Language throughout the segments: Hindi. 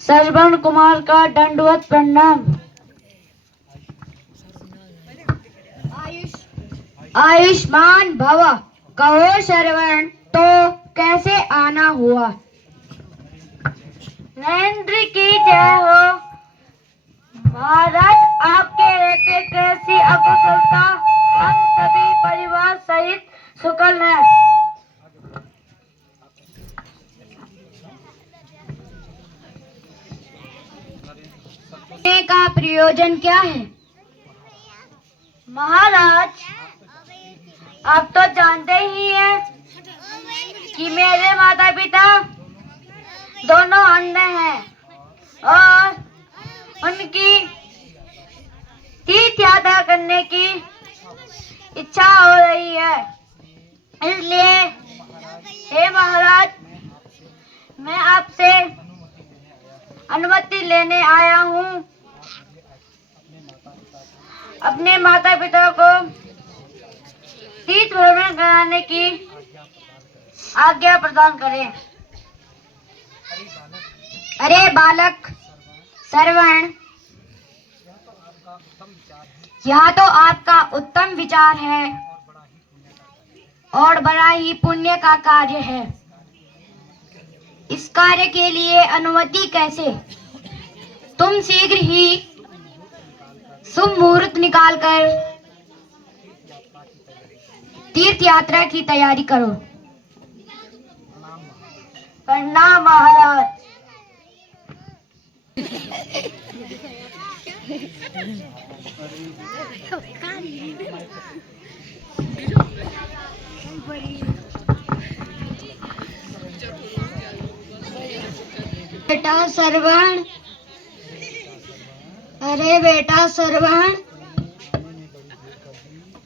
श्रवण कुमार का दंडवत प्रणाम। आयुष्मान भव। कहो श्रवण, तो कैसे आना हुआ? नरेंद्र की जय हो। महाराज, आपके रहते कैसी अकुशलता? हम सभी परिवार सहित सुकल है। का प्रयोजन क्या है? महाराज, आप तो जानते ही हैं कि मेरे माता पिता दोनों अंधे हैं और उनकी तीर्थ यात्रा करने की इच्छा हो रही है। इसलिए हे महाराज, मैं आपसे अनुमति लेने आया हूँ। अपने माता पिता को तीर्थ भ्रमण कराने की आज्ञा प्रदान करें। अरे बालक श्रवण, यह तो आपका उत्तम विचार है और बड़ा ही पुण्य का कार्य है। इस कार्य के लिए अनुमति कैसे? तुम शीघ्र ही शुभ मुहूर्त निकालकर तीर्थ यात्रा की तैयारी करो। प्रणाम महाराज। बेटा श्रवण, अरे बेटा श्रवण,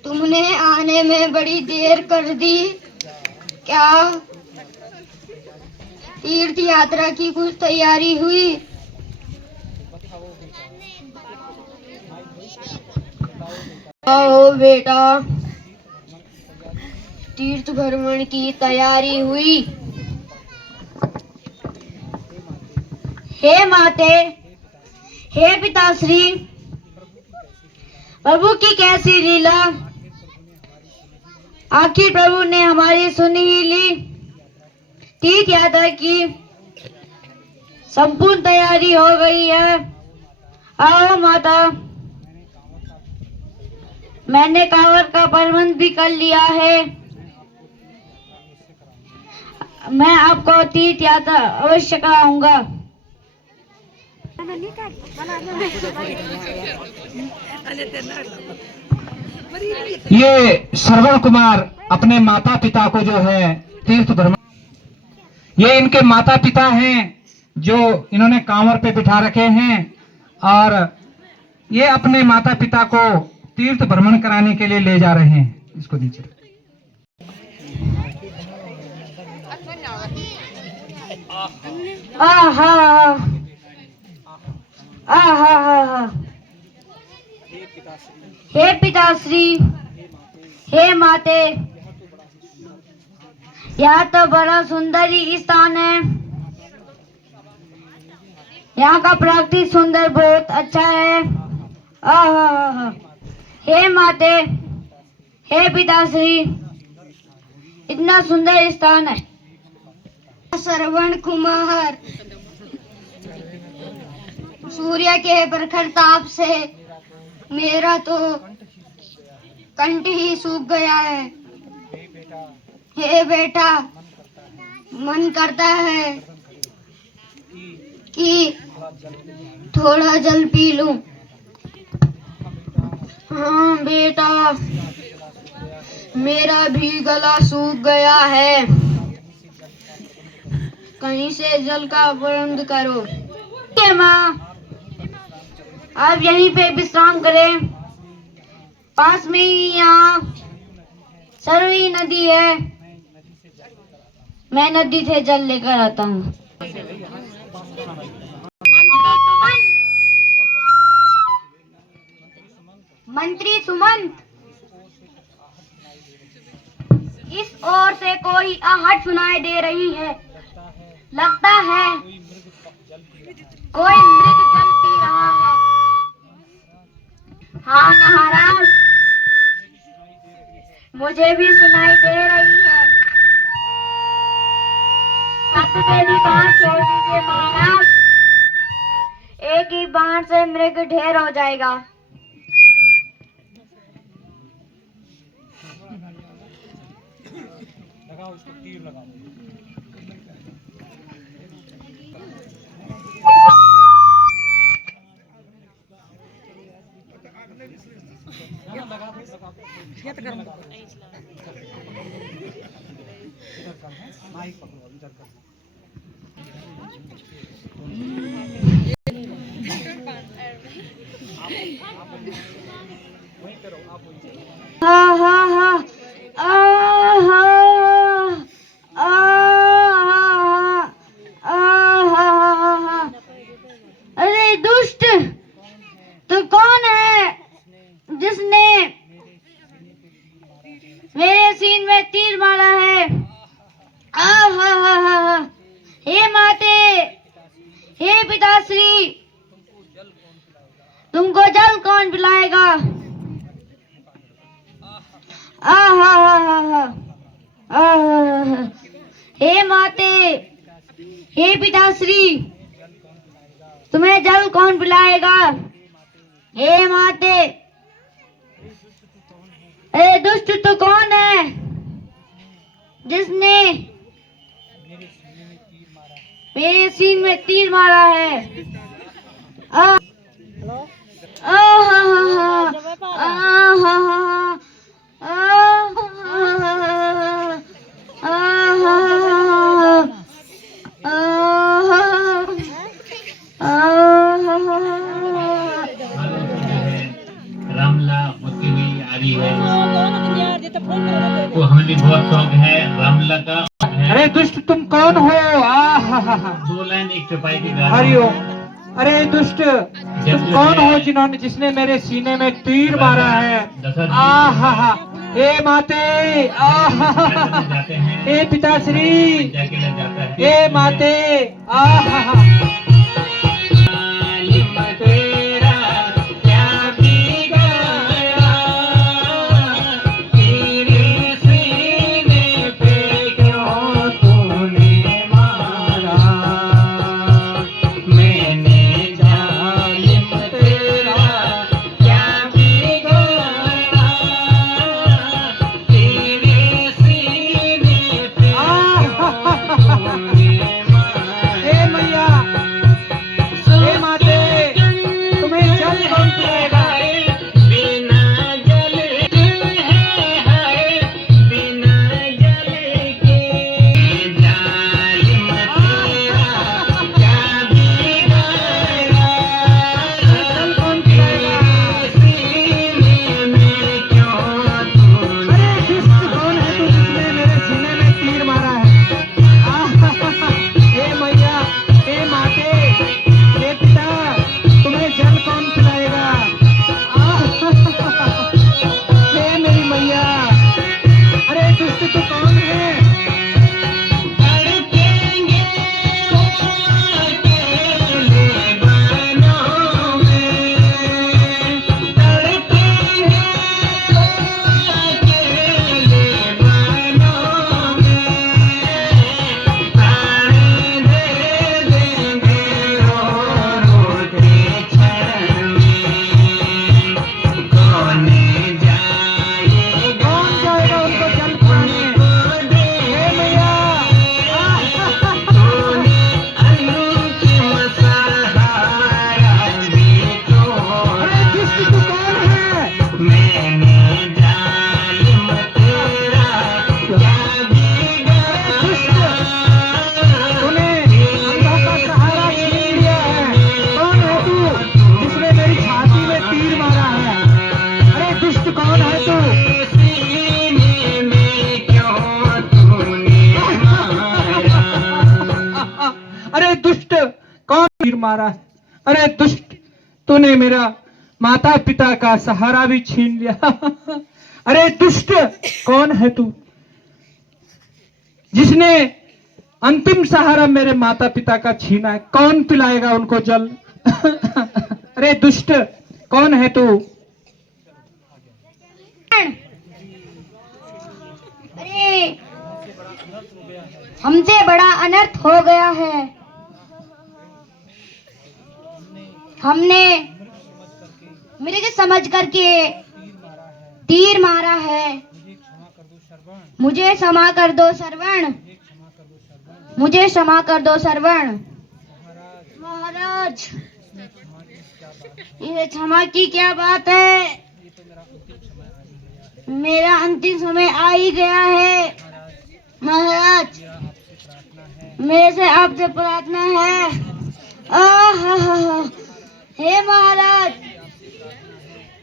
तुमने आने में बड़ी देर कर दी। क्या तीर्थ यात्रा की कुछ तैयारी हुई? आओ बेटा, तीर्थ भ्रमण की तैयारी हुई। हे माते, हे पिताश्री, प्रभु की कैसी लीला! आखिर प्रभु ने हमारी सुनी ही ली। तीर्थ यात्रा की संपूर्ण तैयारी हो गई है। आओ माता, मैंने कांवर का प्रबंध भी कर लिया है। मैं आपको तीर्थ यात्रा अवश्य कराऊंगा। ये श्रवण कुमार अपने माता पिता को जो है तीर्थ भ्रमण, ये इनके माता पिता हैं जो इन्होंने कांवर पे बिठा रखे हैं और ये अपने माता पिता को तीर्थ भ्रमण कराने के लिए ले जा रहे हैं। इसको दीजिए। आहा आहा। हे पिताश्री, हे माते, यह तो बड़ा सुंदर ही स्थान है। यहाँ का प्राकृतिक सुंदर बहुत अच्छा है। आहा। हे माते, हे पिताश्री, इतना सुंदर स्थान है। श्रवण कुमार, सूर्य के प्रखर ताप से मेरा तो कंठ ही सूख गया है। हे बेटा, मन करता है कि थोड़ा जल पी लूं। हाँ बेटा, मेरा भी गला सूख गया है। कहीं से जल का प्रबंध करो। माँ, आप यहीं पे विश्राम करें। पास में ही यहाँ सरवी नदी है। मैं नदी से जल लेकर आता हूँ। मंत्री सुमंत, इस ओर से कोई आहट सुनाई दे रही है। लगता है कोई मृग जल पी रहा है। हाँ महाराज, मुझे भी सुनाई दे रही है। अब मेरी बात छोड़ दीजिए महाराज, एक ही बाण से मृग ढेर हो जाएगा। लगाओ इसको, तीर लगाओ। हा हा हा आहा आहा। अरे दुष्ट, तू कौन है जिसने मेरे सीन में तीर मारा है? आहा। हे माते, हे पिताश्री, तुमको जल कौन पिलाएगा? आहा। हे माते, हे पिताश्री, तुम्हें जल कौन पिलाएगा? हे माते, अरे दुष्ट तो कौन है जिसने मेरे सीन में तीर मारा है? रामला होती हुई आ रही है, तो हमें भी बहुत शौक है रामला का। अरे दुष्ट, तुम कौन हो? दो लाइन एक चौपाई की गा रहा हरिओम। हूं। अरे दुष्ट, तुम कौन हो जिसने मेरे सीने में तीर मारा है? आहा। हे माते, जाते हैं, हे पिताश्री, जाके लग जाता है। हे माते, आहा। तीर मारा। अरे दुष्ट, तूने मेरा माता पिता का सहारा भी छीन लिया। अरे दुष्ट, कौन है तू जिसने अंतिम सहारा मेरे माता पिता का छीना है, कौन पिलाएगा उनको जल? अरे दुष्ट, कौन है तू? अरे हमसे बड़ा अनर्थ हो गया है। हमने मेरे समझ करके तीर मारा है। मुझे क्षमा कर दो श्रवण, मुझे क्षमा कर दो श्रवण। महाराज, ये क्षमा की क्या बात है? मेरा अंतिम समय आ ही गया है। महाराज, मेरे से आपसे प्रार्थना है। हे महाराज,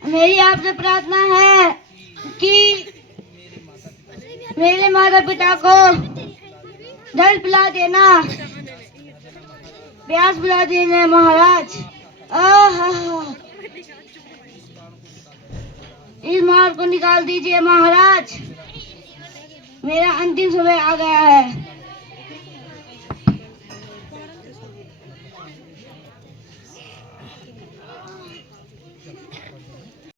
मेरी आपसे प्रार्थना है कि मेरे माता पिता को जल पिला देना, प्यास पिला देना महाराज। इस मार को निकाल दीजिए महाराज, मेरा अंतिम समय आ गया है।